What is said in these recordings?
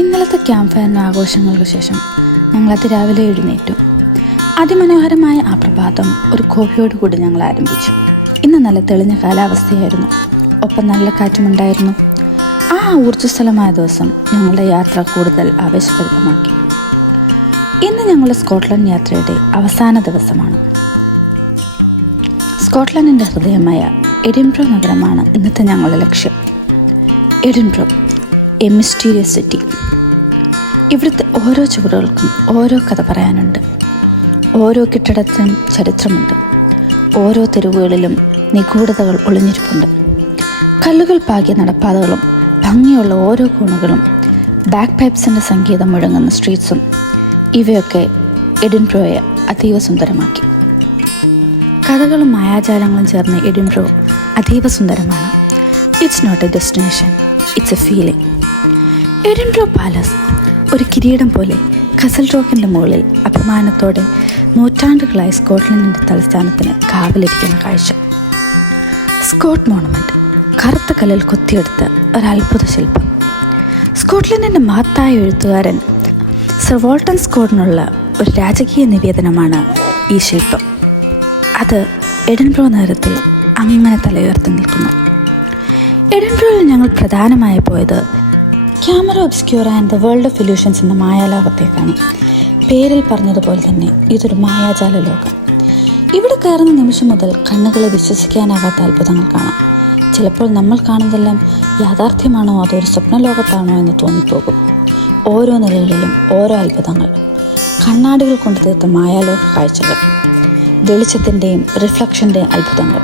ഇന്നലത്തെ ക്യാമ്പ് ഫയറിൻ്റെ ആഘോഷങ്ങൾക്ക് ശേഷം ഞങ്ങളത് രാവിലെ എഴുന്നേറ്റു. അതിമനോഹരമായ ആ പ്രഭാതം ഒരു കോഫിയോടുകൂടി ഞങ്ങൾ ആരംഭിച്ചു. ഇന്ന് നല്ല തെളിഞ്ഞ കാലാവസ്ഥയായിരുന്നു, ഒപ്പം നല്ല കാറ്റുമുണ്ടായിരുന്നു. ആ ഊർജ്ജസ്വലമായ ദിവസം ഞങ്ങളുടെ യാത്ര കൂടുതൽ ആവേശഭരിതമാക്കി. ഇന്ന് ഞങ്ങളുടെ സ്കോട്ട്ലൻഡ് യാത്രയുടെ അവസാന ദിവസമാണ്. സ്കോട്ട്ലൻഡിൻ്റെ ഹൃദയമായ എഡിൻബ്രോ നഗരമാണ് ഇന്നത്തെ ഞങ്ങളുടെ ലക്ഷ്യം. Edinburgh, A mysterious city. ഇവിടുത്തെ ഓരോ ചുവടുകൾക്കും ഓരോ കഥ പറയാനുണ്ട്. ഓരോ കെട്ടിടത്തിനും ചരിത്രമുണ്ട്. ഓരോ തെരുവുകളിലും നിഗൂഢതകൾ ഒളിഞ്ഞിരിപ്പുണ്ട്. കല്ലുകൾ പാകിയ നടപ്പാതകളും ഭംഗിയുള്ള ഓരോ കോണുകളും ബാക്ക് പൈപ്സിൻ്റെ സംഗീതം മുഴങ്ങുന്ന സ്ട്രീറ്റ്സും ഇവയൊക്കെ എഡിൻബ്രോയെ അതീവ സുന്ദരമാക്കി. കഥകളും മായാജാലങ്ങളും ചേർന്ന എഡിൻബ്രോ അതീവ സുന്ദരമാണ്. It's not a destination, it's a feeling. Edinburgh palace ഒരു കിരീടം പോലെ കസൽ റോക്കിൻ്റെ മുകളിൽ അഭിമാനത്തോടെ നൂറ്റാണ്ടുകളായി സ്കോട്ട്ലൻഡിൻ്റെ തലസ്ഥാനത്തിന് കാവലിരിക്കുന്ന കാഴ്ച. സ്കോട്ട് മോണമെൻറ്റ്, കറുത്ത കല്ലിൽ കൊത്തിയെടുത്ത ഒരത്ഭുത ശില്പം. സ്കോട്ട്ലൻഡിൻ്റെ മഹത്തായ എഴുത്തുകാരൻ സർ വാൾട്ടൺ സ്കോട്ടിനുള്ള ഒരു രാജകീയ നിവേദനമാണ് ഈ ശില്പം. അത് എഡിൻബ്രോ നഗരത്തിൽ അങ്ങനെ തലയുയർത്തി നിൽക്കുന്നു. എഡിൻബ്രോയിൽ ഞങ്ങൾ പ്രധാനമായി പോയത് camera Obscura and the world of illusions എന്ന മായാലോകത്തേക്കാണ്. പേരിൽ പറഞ്ഞതുപോലെ തന്നെ ഇതൊരു മായാജാല ലോകം. ഇവിടെ കയറുന്ന നിമിഷം മുതൽ കണ്ണുകളെ വിശ്വസിക്കാനാകാത്ത അത്ഭുതങ്ങൾ കാണാം. ചിലപ്പോൾ നമ്മൾ കാണുന്നതെല്ലാം യാഥാർത്ഥ്യമാണോ അതോ ഒരു സ്വപ്നലോകത്താണോ എന്ന് തോന്നിപ്പോകും. ഓരോ നിലകളിലും ഓരോ അത്ഭുതങ്ങൾ, കണ്ണാടികൾ കൊണ്ട് തീർത്ത മായാലോക കാഴ്ചകൾ, വെളിച്ചത്തിൻ്റെയും റിഫ്ലക്ഷൻ്റെയും അത്ഭുതങ്ങൾ,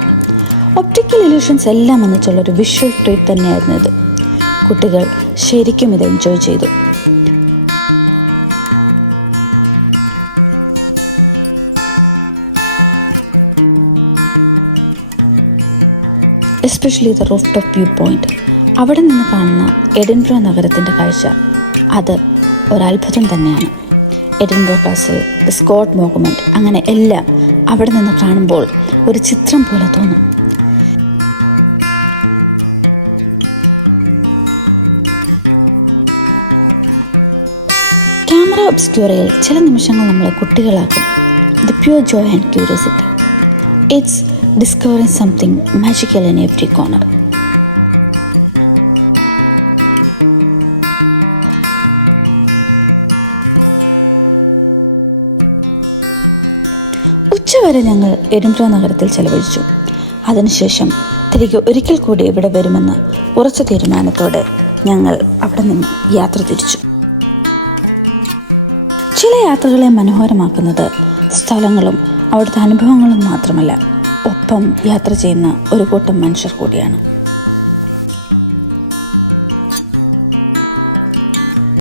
ഒപ്റ്റിക്കൽ ഇല്യൂഷൻസ് എല്ലാം ഒന്നിച്ചുള്ളൊരു വിഷ്വൽ ട്രീറ്റ് തന്നെയായിരുന്നു ഇത്. കുട്ടികൾ ശരിക്കും ഇത് എൻജോയ് ചെയ്തു. Especially the roof top view point. അവിടെ നിന്ന് കാണുന്ന എഡിൻബ്രോ നഗരത്തിൻ്റെ കാഴ്ച അത് ഒരത്ഭുതം തന്നെയാണ്. എഡിൻബ്രോ കാസൽ, ദ സ്കോട്ട് മോണമെൻറ്റ്, അങ്ങനെ എല്ലാം അവിടെ നിന്ന് കാണുമ്പോൾ ഒരു ചിത്രം പോലെ തോന്നും. ക്യാമറ ഒബ്സ്ക്യൂറയിൽ ചില നിമിഷങ്ങൾ നമ്മളെ കുട്ടികളാക്കും. The pure joy and curiosity. It's discovering something magical in every corner. ഉച്ചവരെ ഞങ്ങൾ എഡിൻബ്രോ നഗരത്തിൽ ചെലവഴിച്ചു. അതിനുശേഷം തിരികെ ഒരിക്കൽ കൂടി ഇവിടെ വരുമെന്ന് ഉറച്ച തീരുമാനത്തോടെ ഞങ്ങൾ അവിടെ നിന്ന് യാത്ര തിരിച്ചു. ചില യാത്രകളെ മനോഹരമാക്കുന്നത് സ്ഥലങ്ങളും അവിടുത്തെ അനുഭവങ്ങളും മാത്രമല്ല, ഒപ്പം യാത്ര ചെയ്യുന്ന ഒരു കൂട്ടം മനുഷ്യർ കൂടിയാണ്.